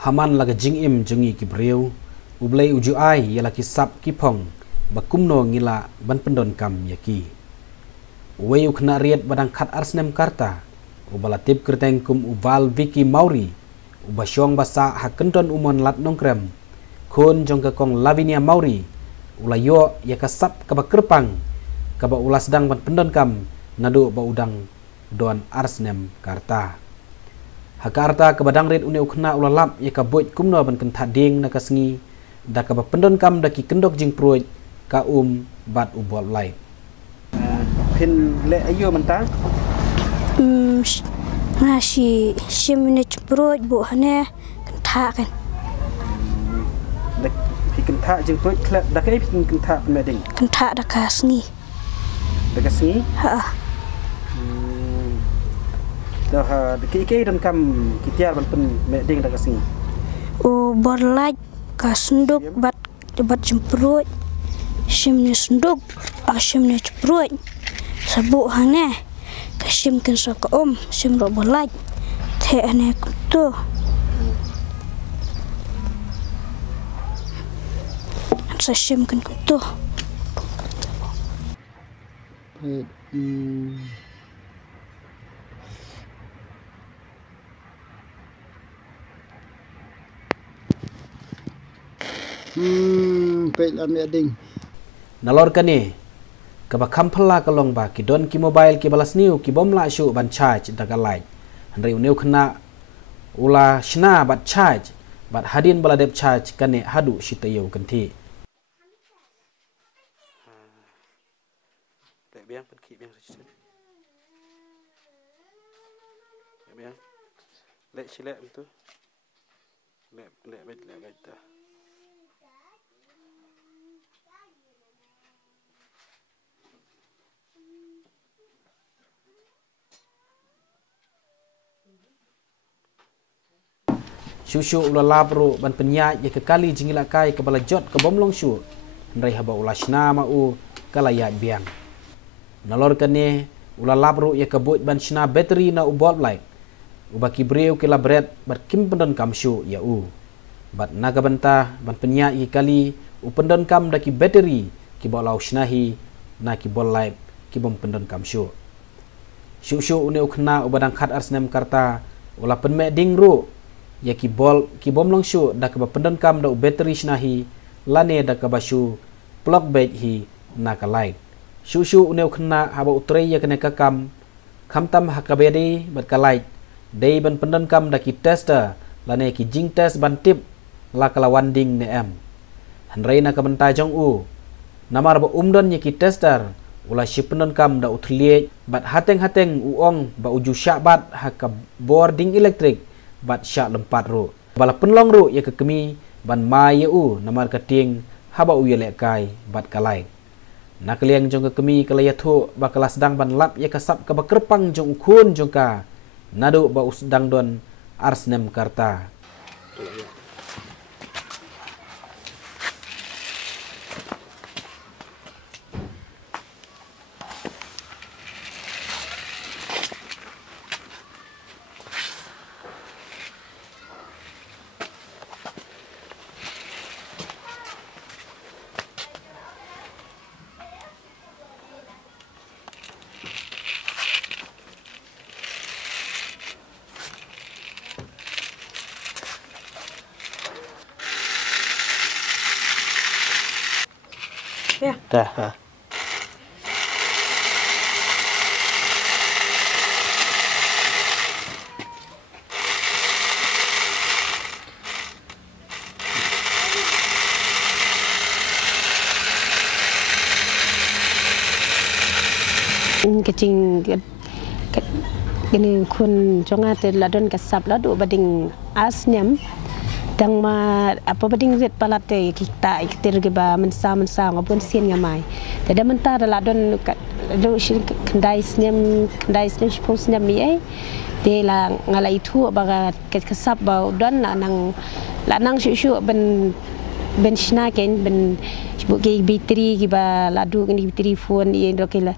haman laga jingim jungi ki breu ublei uju ai yala ki sap ki phong bakumno ngila ban pendon kam yaki uwei ukna riet badang khat arsnem karta ubala tip kerteng kum uval Vicky Mauri ubasyong basa hakendon umon lat nongkrem kun jong kong Lavinia Mauri ulayo ya kasap kaba kerpang kaba ulas sedang ban pendon kam nadu ba udang don arsnem karta hakarta kabadang red une ukna ulalap ya kaboit kumno ban kenta ding nakasngi da kaba pendon kam daki kendok jing pruit ka bat ubol lai pin le ayo mentang nasi simne pruit bu hane kenta kan pi kenta jing pruit klep da kai pi kenta meding kenta da kasngi ha dah deki dan kam kitiar ban pen meding da kasngi o borlaj kasnduk bat jemprut simne sunduk asimne jemprut sabu hane kasim kan sok sim ro borlaj the ane kutu sasim kan kutu Pailan meding nalor kani kaba kampala kalong ba ki don ki mobile ki balas new ki bomla shu ban charge daga light hanrei uneu khna ula shna bat charge bat hadin bala dep charge kane hadu shitayo kanthi le biang pen ki biang biang le chile itu le bet ta Syusyu ula labro ban penyat ya kekali jingila kai ke bala jot ke bomlong syu ndai haba ula shna mau kala ya biang nalor kane ula labro ya kebut ban shna battery na ubol light ubaki breu ke labret bat kim pendon kam syu ya bat naga banta ban penyat ya kali upendon kam daki battery ki bolau shnahi na ki bol light ki bom pendon kam syu une ukna ubadang khat arsnem karta ula penme ding ru ya ki bom long shu da ka pendon kam da battery shnahi lane da ka bashu plug bait hi na ka light shu une khna haba utrei ya kene ka kam khamtam hakabedi bat ka light dei ban pendon kam da ki tester lane ki jing test ban tip la kala wanding ne em hanrei na ka banta jong namar ba umdon ya ki tester ula shi pendon kam da uthlie bat hateng uong ba uju syabat haka boarding elektrik bat syak lempat ru bala penlong ru ya kekemi ban mai namar kating haba u yelek kai bat kalai nakliang jong kekemi kala ya thu ba kala sedang ban lap ya kasap ka bakerpang jong ukun jong ka nadu ba usdang don arsnem karta ya dah kecing gini kun jonga te ladon kasap ladu bading asnyam dang ma apa bading ret palate kita iktir ge ba mensa ngapun sien ngamai tada menta ladon do kendai snyam pos nyam ye de la ngala itu ba kasap ba don nang shu ben shna ken ben ge bitri ge ba ladu ge bitri phone ye dokela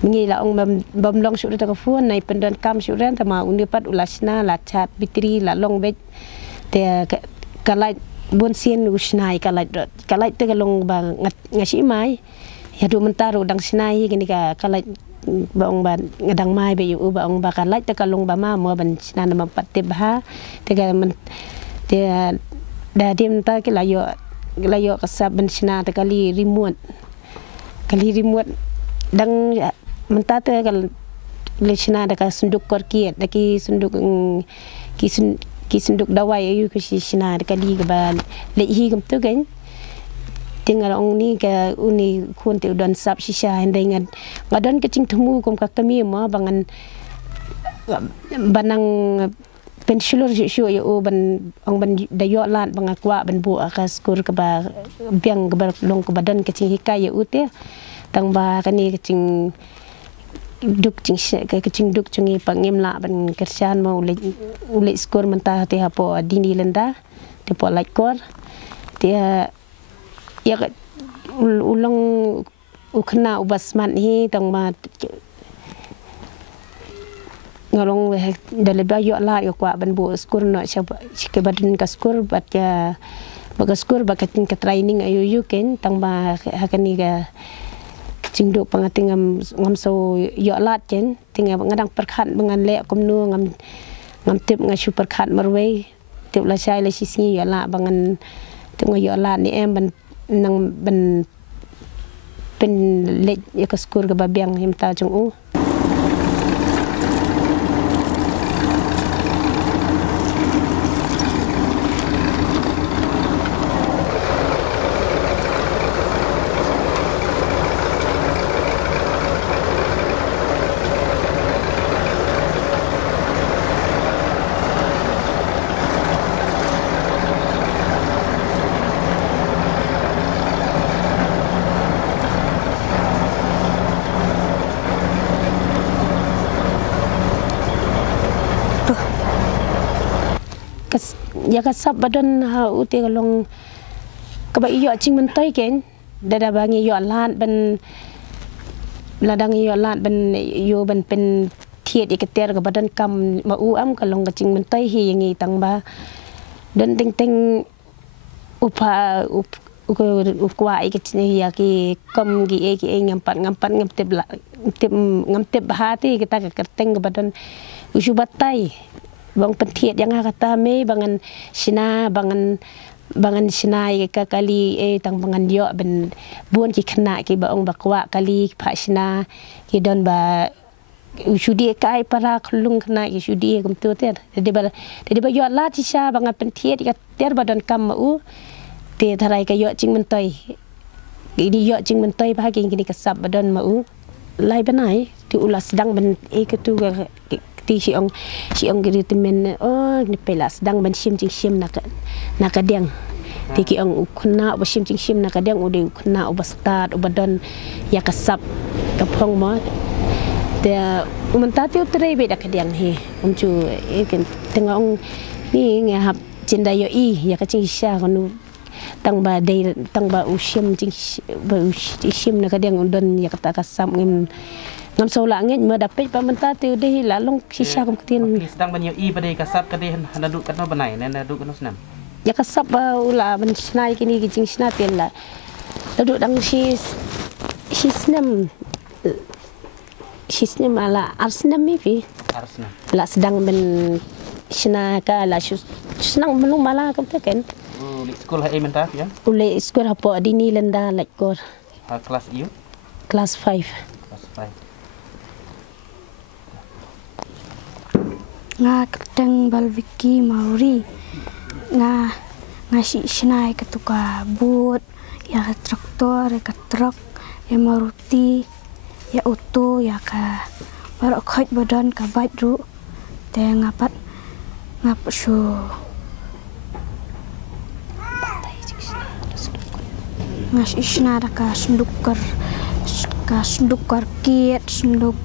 mingi la ong bam long syukur ta phone nai pendon kam syuran ta ma unipat ulasna la chat bitri la long bet Dia kalai bun sien usnai kalai te kalong bang ngasi mai ya du mentaru dang sinai gini ka kalai baong ban ngadang mai be yu baong ba kalai te kalong ba ma mo ban sinan ma patte ba te ga men dia da dim ta ki layo kasab ban sina te kali remote dang menta te kal le sina da ka sunduk korkiet da ki sunduk ki sunduk dawai ayu ke sina da kali ga ban le hi gam tu kan tinggal ong ni ka uni kun te udon sap sisa hindai ngadon ke cing temu kom ka kami ma bangan banang pensulur ju yo ban ong ban dayo lat bangakwa ban bu akas kur ka ba biang ka ba long ka badan ke cing hikai yo te tang ba kani ke cing duk cing ke cing duk cungi pangim la ban kersan mau ule skor mentah te hapo dini lenda te po like kor dia ya ulang ukna ubasman hi tang ma ngalong dale ba yo la yo kwa ban bu skor no ke badan ka skor bat ya baga skor ba ka training ayu yu ken tang ba hakani ga cingduk pangating ngam so yo lat ken tinga ngadang perkhat bangan le komnu ngam tip nga super khat marwei tip la sai le sisi yo la bangan tinga yo lat ni em ban nang ban pen le ya ka skur ga babiang him ta chung u ya kasab badan ha uti kalong kaba iyo cing mentai ken dada bangi yo lat ban ladang yo lat ban yo ban pen thiet iketer ka badan kam ma u am kalong ka cing mentai hi yangi tang ba dan ting upa ukwa ikitni ya ki kom gi ngampat ngam tip hati kita ka kerteng ka badan usu batai bang petiet yang kata me bangan sina ka kali tang bangan yo ben buan ki kena ki baong bakwa kali pha sina ki don ba usudi kai para khulung kena ki sudi kum tu ter de ba yo la chi sha bangan petiet ka ter badan kam u te tharai ka yo ching mentoi ini yo ching mentoi ba ki ni kasab badan ma u lai banai ti ulas dang ben ke tu ga ti si ong giri temen ni pelas dang ban sim cing sim nak kadang ti ki ong ukna ba sim cing sim nak kadang ude ukna ubastat ubadon ya kasap kapong mo dia umentati utre be dak kadang he umcu ken tengong ni ngahap cinda yo ya kacing sya kanu tang ba usim cing ba usim nak kadang udon ya kata kasap ngam so la ngej ma dapet pa menta te de la long sisa kom tin sedang banyo i pada kasap ka de hanaduk katno banai naduk katno senam ya kasap ula ban snai kini gicing sna ten la duduk dang si senam ala arsenam mi la sedang ben sna ka la senang belum mala kom te ken di sekolah menta ya ule sekolah po dini lenda like kor kelas iu kelas 5 nga keteng balviki mauri nga si sinai ketuka but ya traktor ya truk ya maruti ya auto ya ka barok khoj badan ka badru te ngap su nga si sina ka sunduk kiet sunduk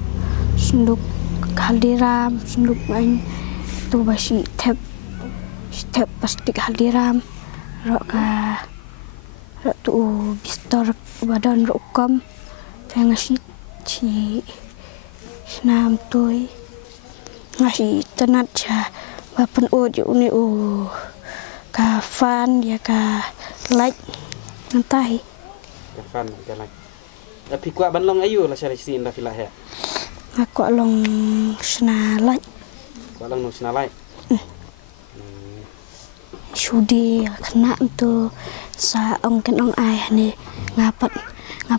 Haldiram sunduk main tu basi tep plastik Haldiram rok tu bistor badan rokom tengah si senam tu ngasih tenat ja bapen o uni ka fan ya ka light nantai Fan kan lagi. Tapi kuat banlong ayu lah syari sin dah filah ya. aku long sna light Kuat lang no sinalai. sudi kena tu sa ong kan ong ai ni ngap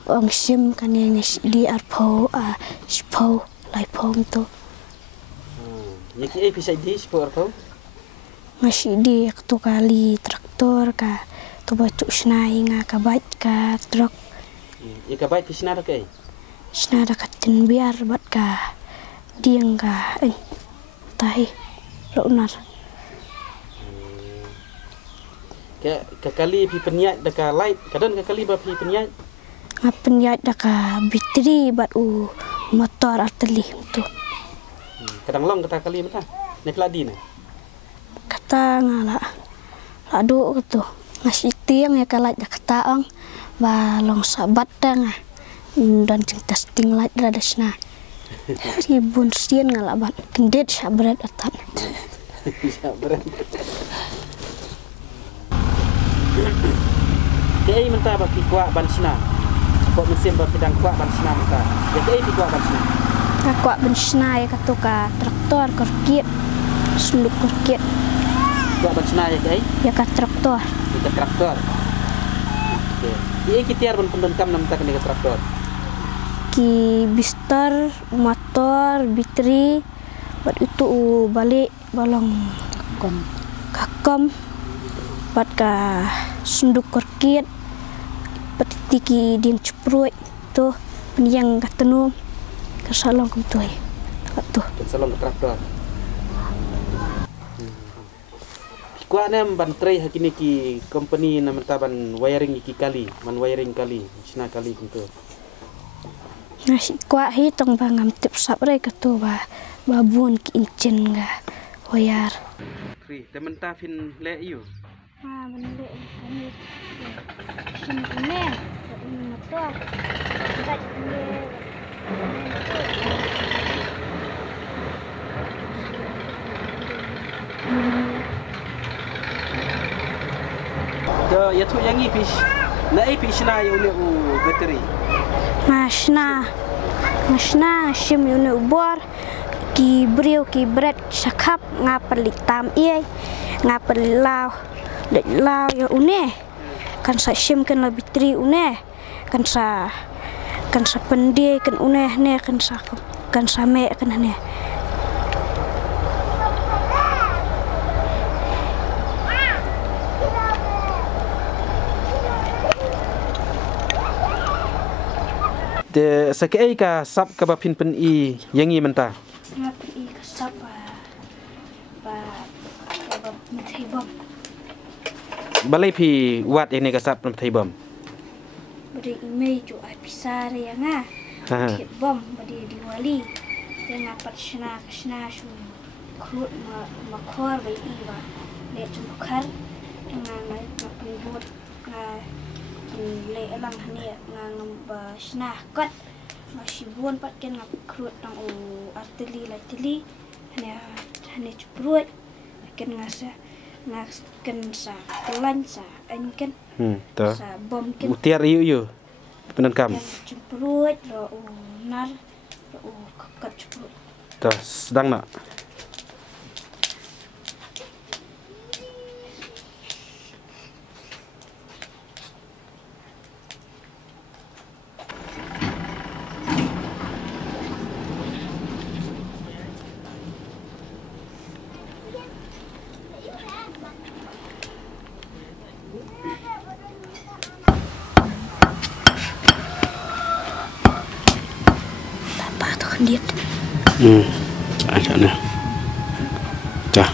ong sim kan ni di arpo spo lai pom tu Yaki ai pisai di sport kau. masih di tu kali traktor ka tu batu snai nga ka bait ka truk Ika baik pisina dah kai. sna da katin biar bat ka diang ka tahi ronar Ke kali pi peniat dah ka light, kadang ke kali ba pi peniat. ngapen ya da ka bitri bat motor arteli tu Kadang long kata kali mata. Ni peladi ni. kata ngala adu tu ngasih tiang ya kalat ya kata ong ba long sabat dah dan cing testing light rada sna ribun sien ngala bat kendet sabret atat Sabar. Kei mentah ba pi kuat ban sina. Apa mesin ba pidang kuat ban sina mentah. Ya kei pi kuat ban sina. aku ben sna ya katuka traktor korkit sunduk korkit Kuat ban sina ya kei. ya ka traktor Ke traktor. Okey. Kei kitiar ban pendengkam nam tak ke traktor. ki bister motor bitri buat itu balik balong kakom buat ka sunduk korkit petiki diang cepruit tu penyang katenu kesalong kum tu tu Salong ke traktor. Kuat nam ban tray hakini ki company nam ban wiring iki kali, man wiring kali, sina kali gitu. nasi kuat hi tong bangam tip sabre katu ba babun ki incin ga wayar Kri, temen ta fin le you. bende ini sini motor kat Ya tu yang ni fish. Na ai fish na yo le battery. masna sim yune ubor ki brio ki bret sakap ngapeli tam ie ngapeli lao de lao ya une kan sa sim kan lebih tri une kan sa pendie kan une ne kan sa me kan ne De sakai ka sap ka ba pin pen I yang ni mentah. ngapeli kasap ba methibam Balai pi wat ini ka sap nam thai bam. beri email jo ai pisar ya nga Ha. bom beri diwali dengan persna su krut makhor bai iwa le chumkhar dengan ngapibut nga le elang hania ngang ba sna kat masibun pat ken ngap krut nang artili latili hanya cepruit ken ngasa ken sa kelan sa anken Tu. sa bom ken Utiar you. Penan kam. cepruit ro nar ro kakat cepruit Tu sedang nak. apa tu kan dia Ada ni. Cah.